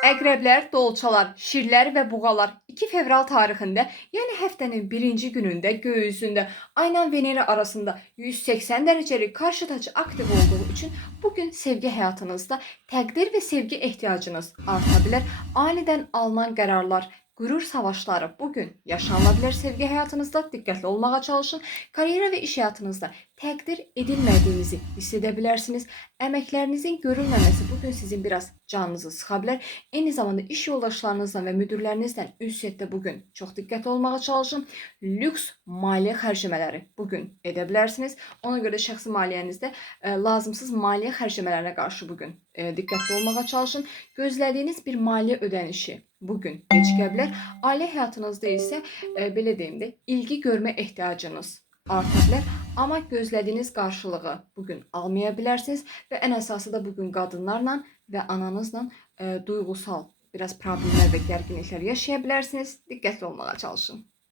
Əqrəblər, dolçalar, şirlər və buğalar 2 fevral tarixində, yəni həftənin birinci günündə göy üzündə Ayla Venera arasında 180 dərəcəlik qarşıdacı aktiv olduğu üçün bu gün sevgi həyatınızda təqdir və sevgi ehtiyacınız arta bilər. Anidən alınan qərarlar, qürur savaşları bugün yaşanıla bilər sevgi həyatınızda. Diqqətli olmağa çalışın. Karyera və iş həyatınızda təqdir edilmədiyinizi hiss edə bilərsiniz. Əməklərinizin görülməməsi bugün sizin biraz canınızı sıxa bilər. Eyni zamanda iş yoldaşlarınızla və müdirlərinizlə ünsiyyətdə bugün çox diqqətli olmağa çalışın. Lüks maliyyə xərcləmələri bugün edə bilərsiniz. Ona görə şəxsi maliyyənizdə lazımsız maliyyə xərcləmələrinə qarşı bugün diqqətli olmağa çalışın. Gözlədiyiniz bir maliyyə ödənişi bugün gecikə bilər. Ailə həyatınızda isə belə deyim də, ilgi görmə ehtiyacınız arta bilər. Amma gözlədiyiniz qarşılığı bugün almaya bilərsiniz və ən əsası da bugün qadınlarla və ananızla duyğusal biraz problemlər və gərginliklər yaşaya bilərsiniz. Diqqətli olmağa çalışın.